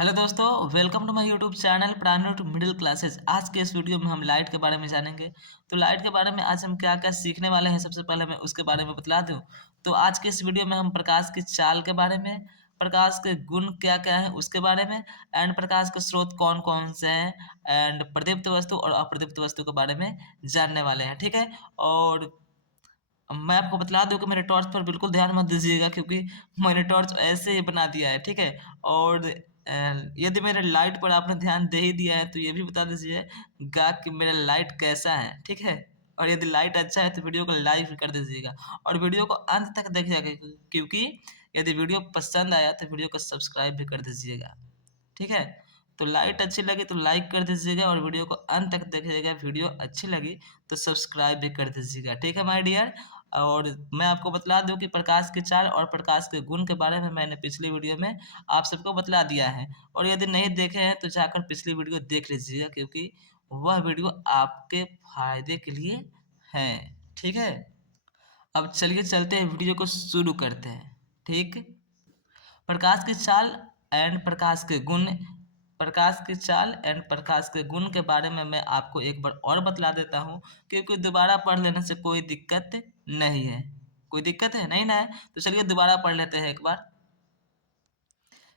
Hello दोस्तों, welcome to my YouTube channel primary to middle classes. आज के इस वीडियो में हम लाइट के बारे में जानेंगे। तो लाइट के बारे में आज हम क्या क्या सीखने वाले हैं, सबसे पहले मैं उसके बारे में बतला दूं। तो आज के इस वीडियो में हम प्रकाश की चाल के बारे में, प्रकाश के गुण क्या क्या हैं उसके बारे में, एंड प्रकाश के स्रोत कौन कौन से हैं, एंड प्रदीप्त वस्तु और अप्रदीप्त वस्तु के बारे में जानने वाले हैं। ठीक है। और मैं आपको बतला दूँ कि मेरे टॉर्च पर बिल्कुल ध्यान मत दीजिएगा, क्योंकि मैंने टॉर्च ऐसे ही बना दिया है, ठीक है? और यदि मेरे लाइट पर आपने ध्यान दे ही दिया है, तो ये भी बता दीजिएगा कि मेरा लाइट कैसा है, ठीक है? और यदि लाइट अच्छा है, तो वीडियो को लाइक भी कर दीजिएगा और वीडियो को अंत तक देखिएगा, क्योंकि यदि वीडियो पसंद आया, तो वीडियो को सब्सक्राइब भी कर दीजिएगा, ठीक है? तो लाइट अच्छी लगी तो लाइक कर दीजिएगा और वीडियो को अंत तक देखिएगा। वीडियो अच्छी लगी तो सब्सक्राइब भी कर दीजिएगा, ठीक है माय डियर। और मैं आपको बतला दूं कि प्रकाश की चाल और प्रकाश के गुण के बारे में मैंने पिछली वीडियो में आप सबको बतला दिया है, और यदि नहीं देखे हैं तो जाकर पिछली वीडियो देख लीजिएगा, क्योंकि वह वीडियो आपके फायदे के लिए है, ठीक है। अब चलिए चलते हैं, वीडियो को शुरू करते हैं, ठीक। प्रकाश की चाल एंड प्रकाश के गुण। प्रकाश की चाल एंड प्रकाश के गुण के बारे में मैं आपको एक बार और बतला देता हूँ, क्योंकि दोबारा पढ़ लेने से कोई दिक्कत नहीं है। कोई दिक्कत है नहीं ना है, तो चलिए दोबारा पढ़ लेते हैं एक बार।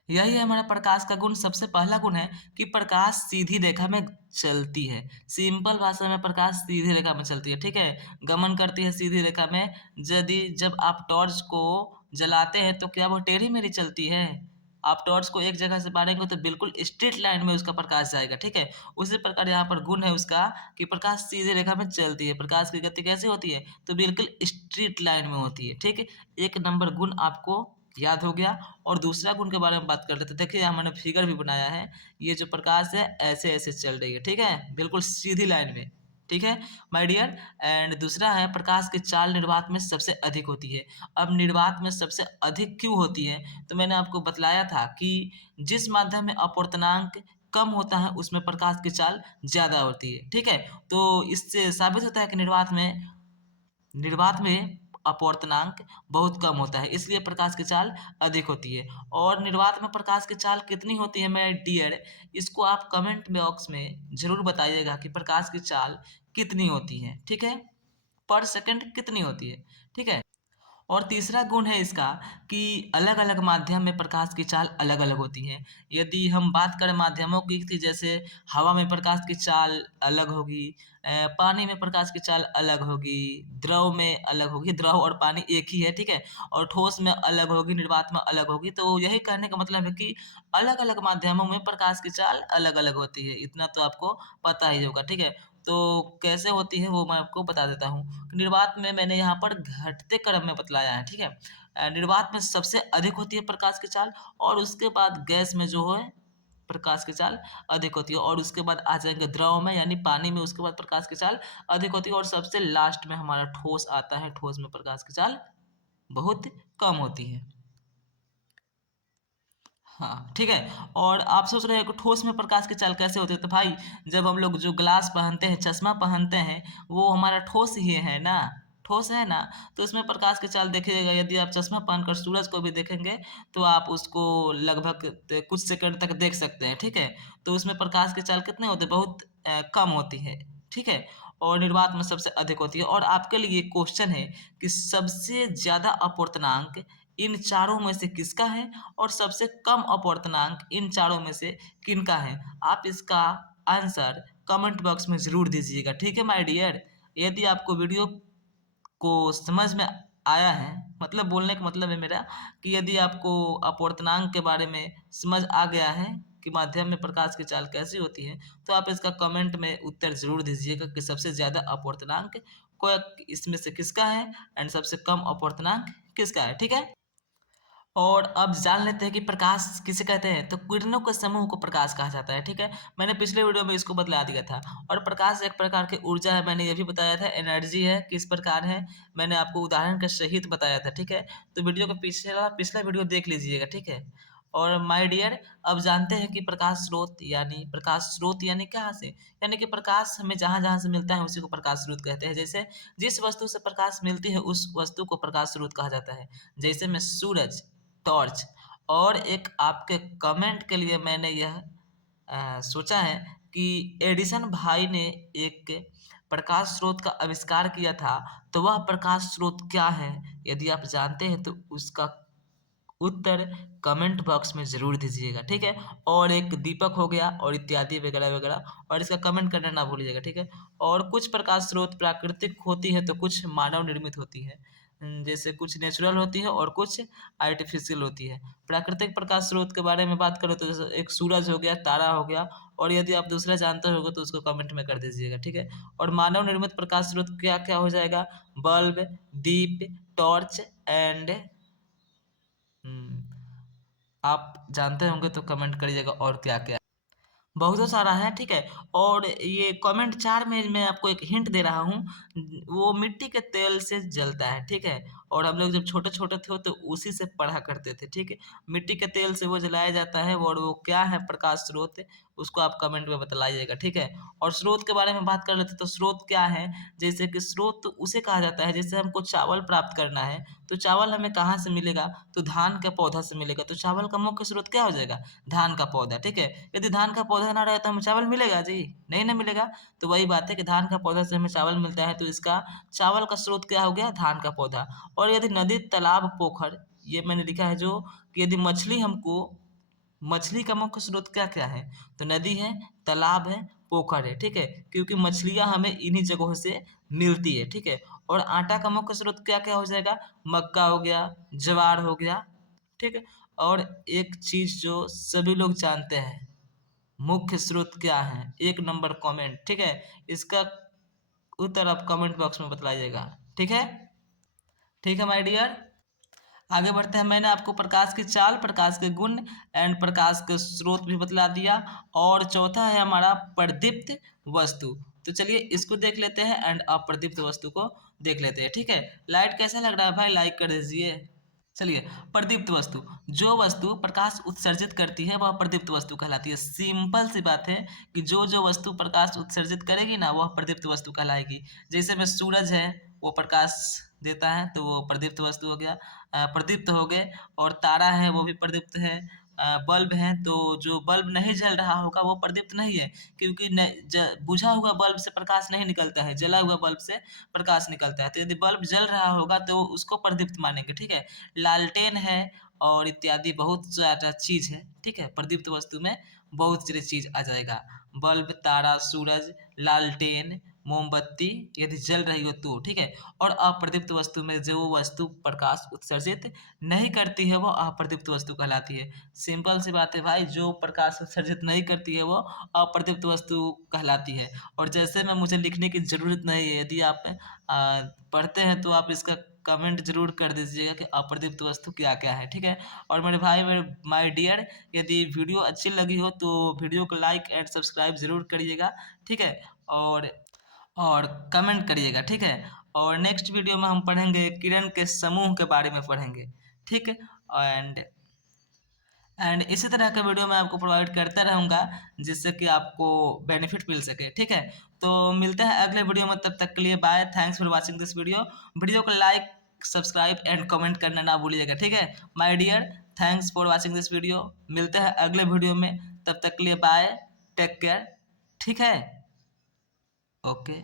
यही है हमारा प्रकाश का गुण। सबसे पहला गुण है कि प्रकाश सीधी रेखा में चलती है। सिंपल भाषा में प्रकाश सीधी रेखा में चलती है, ठीक है। गमन करती है सीधी रेखा में। यदि जब आप टॉर्च को जलाते हैं तो क्या वो टेढ़ी मेढ़ी चलती है? आप टॉर्च को एक जगह से मारेंगे तो बिल्कुल स्ट्रेट लाइन में उसका प्रकाश जाएगा, ठीक है। उसी प्रकार यहाँ पर गुण है उसका कि प्रकाश सीधी रेखा में चलती है। प्रकाश की गति कैसी होती है? तो बिल्कुल स्ट्रेट लाइन में होती है, ठीक है। एक नंबर गुण आपको याद हो गया। और दूसरा गुण के बारे में बात कर लेते हैं। देखिए यहाँ मैंने फिगर भी बनाया है। ये जो प्रकाश है ऐसे ऐसे चल रही है, ठीक है, बिल्कुल सीधी लाइन में, ठीक है माय डियर। एंड दूसरा है प्रकाश की चाल निर्वात में सबसे अधिक होती है। अब निर्वात में सबसे अधिक क्यों होती है? तो मैंने आपको बतलाया था कि जिस माध्यम में अपवर्तनांक कम होता है उसमें प्रकाश की चाल ज्यादा होती है, ठीक है। तो इससे साबित होता है कि निर्वात में अपवर्तनांक बहुत कम होता है, इसलिए प्रकाश की चाल अधिक होती है। और निर्वात में प्रकाश की चाल कितनी होती है मेरे डियर? इसको आप कमेंट बॉक्स में जरूर बताइएगा कि प्रकाश की चाल कितनी होती है, ठीक है। पर सेकंड कितनी होती है, ठीक है। और तीसरा गुण है इसका कि अलग अलग माध्यम में प्रकाश की चाल अलग अलग होती है। यदि हम बात करें माध्यमों की, तो जैसे हवा में प्रकाश की चाल अलग होगी, पानी में प्रकाश की चाल अलग होगी, द्रव में अलग होगी। द्रव और पानी एक ही है, ठीक है। और ठोस में अलग होगी, निर्वात में अलग होगी। तो यही कहने का मतलब है कि अलग अलग माध्यमों में प्रकाश की चाल अलग अलग होती है। इतना तो आपको पता ही होगा, ठीक है। तो कैसे होती है वो मैं आपको बता देता हूँ। निर्वात में मैंने यहाँ पर घटते क्रम में बतलाया है, ठीक है। निर्वात में सबसे अधिक होती है प्रकाश की चाल, और उसके बाद गैस में जो है प्रकाश की चाल अधिक होती है, और उसके बाद आ जाएंगे द्रव में यानी पानी में, उसके बाद प्रकाश की चाल अधिक होती है, और सबसे लास्ट में हमारा ठोस आता है। ठोस में प्रकाश की चाल बहुत कम होती है। हाँ, ठीक है। और आप सोच रहे हो कि ठोस में प्रकाश की चाल कैसे होती है? तो भाई, जब हम लोग जो ग्लास पहनते हैं, चश्मा पहनते हैं, वो हमारा ठोस ही है ना, ठोस है ना। तो उसमें प्रकाश की चाल देखिएगा। यदि आप चश्मा पहनकर सूरज को भी देखेंगे तो आप उसको लगभग कुछ सेकंड तक देख सकते हैं, ठीक है। तो उसमें प्रकाश की चाल कितने होते हैं? बहुत कम होती है, ठीक है। और निर्वात में सबसे अधिक होती है। और आपके लिए क्वेश्चन है कि सबसे ज्यादा अपवर्तनांक इन चारों में से किसका है, और सबसे कम अपवर्तनांक इन चारों में से किनका है? आप इसका आंसर कमेंट बॉक्स में जरूर दीजिएगा, ठीक है माय डियर। यदि आपको वीडियो को समझ में आया है, मतलब बोलने का मतलब है मेरा कि यदि आपको अपवर्तनांक के बारे में समझ आ गया है कि माध्यम में प्रकाश की चाल कैसी होती है, तो आप इसका कमेंट में उत्तर जरूर दीजिएगा कि सबसे ज्यादा अपवर्तनांक को इसमें से किसका है, एंड सबसे कम अपवर्तनांक किसका है, ठीक है। और अब जान लेते हैं कि प्रकाश किसे कहते हैं। तो किरणों के समूह को प्रकाश कहा जाता है, ठीक है। मैंने पिछले वीडियो में इसको बतला दिया था। और प्रकाश एक प्रकार की ऊर्जा है, मैंने ये भी बताया था। एनर्जी है, किस प्रकार है मैंने आपको उदाहरण के सहित बताया था, ठीक है। तो वीडियो को पिछला पिछला वीडियो देख लीजिएगा, ठीक है। और माय डियर, अब जानते हैं कि प्रकाश स्रोत यानी कहाँ से, यानी कि प्रकाश हमें जहाँ जहाँ से मिलता है उसी को प्रकाश स्रोत कहते हैं। जैसे जिस वस्तु से प्रकाश मिलती है उस वस्तु को प्रकाश स्रोत कहा जाता है। जैसे में सूरज, टॉर्च, और एक आपके कमेंट के लिए मैंने यह सोचा है कि एडिसन भाई ने एक प्रकाश स्रोत का आविष्कार किया था, तो वह प्रकाश स्रोत क्या है? यदि आप जानते हैं तो उसका उत्तर कमेंट बॉक्स में ज़रूर दीजिएगा, ठीक है? और एक दीपक हो गया और इत्यादि वगैरह-वगैरह, और इसका कमेंट करना ना भूलिएगा, ठीक है? और कुछ प्रकाश स्रोत प्राकृतिक होती है तो कुछ मानव निर्मित होती है। जैसे कुछ नेचुरल होती है और कुछ आर्टिफ़िशियल होती है। प्राकृतिक प्रकाश स्रोत के बारे में बात करें तो जैसे एक सूरज हो गया, तारा हो गया, और यदि आप दूसरा जानते होंगे तो उसको कमेंट में कर दीजिएगा, ठीक है? और मानव निर्मित प्रकाश स्रोत क्या-क्या हो जाएगा? बल्ब, दीप, टॉर्च एंड आप जानते होंगे तो कमेंट करिएगा और क्या-क्या। बहुत सारा है, ठीक है? और ये कमेंट 4 में मैं आपको एक हिंट दे रहा हूँ, वो मिट्टी के तेल से जलता है, ठीक है? और हम लोग जब छोटे-छोटे थे तो उसी से पढ़ा करते थे, ठीक है? मिट्टी के तेल से वो जलाया जाता है, और वो क्या है प्रकाश स्रोत, उसको आप कमेंट में बतलाइएगा, ठीक है? और स्रोत के बारे में बात कर लेते हैं तो स्रोत क्या है? जैसे कि स्रोत उसे कहा जाता है, जैसे हमको चावल प्राप्त करना है, तो चावल हमें कहाँ से मिलेगा? तो धान के पौधा से मिलेगा, तो चावल का मुख्य स्रोत क्या हो जाएगा? धान का पौधा, ठीक है? यदि धान का पौधा ना रहे तो हमें चावल मिलेगा जी? नहीं ना मिलेगा। तो वही बात है कि धान का पौधा से हमें चावल मिलता है, तो इसका चावल का स्रोत क्या हो गया? धान का पौधा। और यदि नदी, तालाब, पोखर, ये मैंने लिखा है जो कि यदि मछली का मुख्य स्रोत क्या-क्या है? तो नदी है, तालाब है, पोखर है, ठीक है? क्योंकि मछलियाँ हमें इन्हीं जगहों से मिलती है, ठीक है? और आटा का मुख्य स्रोत क्या-क्या हो जाएगा? मक्का हो गया, ज्वार हो गया, ठीक है? और एक चीज़ जो सभी लोग जानते हैं, मुख्य स्रोत क्या है? 1 नंबर कमेंट, ठीक है? इसका उत्तर आप कमेंट बॉक्स में बतलाइएगा, ठीक है? ठीक है माय डियर? आगे बढ़ते हैं। मैंने आपको प्रकाश की चाल, प्रकाश के गुण एंड प्रकाश के स्रोत भी बतला दिया, और चौथा है हमारा प्रदीप्त वस्तु। तो चलिए इसको देख लेते हैं एंड अप्रदीप्त वस्तु को देख लेते हैं, ठीक है? लाइट कैसा लग रहा है भाई? लाइक कर दीजिए। चलिए, प्रदीप्त वस्तु, जो वस्तु प्रकाश उत्सर्जित करती है वह प्रदीप्त वस्तु कहलाती है। सिंपल सी बात है कि जो वस्तु प्रकाश उत्सर्जित करेगी ना वह प्रदीप्त वस्तु कहलाएगी। जैसे में सूरज है, वो प्रकाश देता है तो वो प्रदीप्त वस्तु हो गया, प्रदीप्त हो गए। और तारा है वो भी प्रदीप्त है। बल्ब है तो जो बल्ब नहीं जल रहा होगा वो प्रदीप्त नहीं है, क्योंकि बुझा हुआ बल्ब से प्रकाश नहीं निकलता है, जला हुआ बल्ब से प्रकाश निकलता है। तो यदि बल्ब जल रहा होगा तो उसको प्रदीप्त मानेंगे, ठीक है? लालटेन है और इत्यादि बहुत ज़्यादा चीज़ है, ठीक है? प्रदीप्त वस्तु में बहुत सारी चीज़ आ जाएगा। बल्ब, तारा, सूरज, लालटेन, मोमबत्ती यदि जल रही हो तो, ठीक है? और अप्रदीप्त वस्तु में जो वस्तु प्रकाश उत्सर्जित नहीं करती है वो अप्रदीप्त वस्तु कहलाती है। सिंपल सी बात है भाई, जो प्रकाश उत्सर्जित नहीं करती है वो अप्रदीप्त वस्तु कहलाती है। और जैसे में मुझे लिखने की ज़रूरत नहीं है, यदि आप पढ़ते हैं तो आप इसका कमेंट ज़रूर कर दीजिएगा कि अप्रदीप्त वस्तु क्या-क्या है, ठीक है? और मेरे भाई, मेरे माय डियर, यदि वीडियो अच्छी लगी हो तो वीडियो को लाइक एंड सब्सक्राइब ज़रूर करिएगा, ठीक है? और और कमेंट करिएगा, ठीक है? और नेक्स्ट वीडियो में हम पढ़ेंगे किरण के समूह के बारे में पढ़ेंगे, ठीक है? एंड इसी तरह का वीडियो मैं आपको प्रोवाइड करता रहूँगा, जिससे कि आपको बेनिफिट मिल सके, ठीक है? तो मिलते हैं अगले वीडियो में, तब तक के लिए bye. Thanks for watching this video. Video को लाइक, सब्सक्राइब एंड कमेंट करना ना भूलिएगा, ठीक है? My dear, thanks for watching this video. मिलते हैं अगले वीडियो में, तब तक के लिए बाय, टेक केयर, ठीक है? ओके।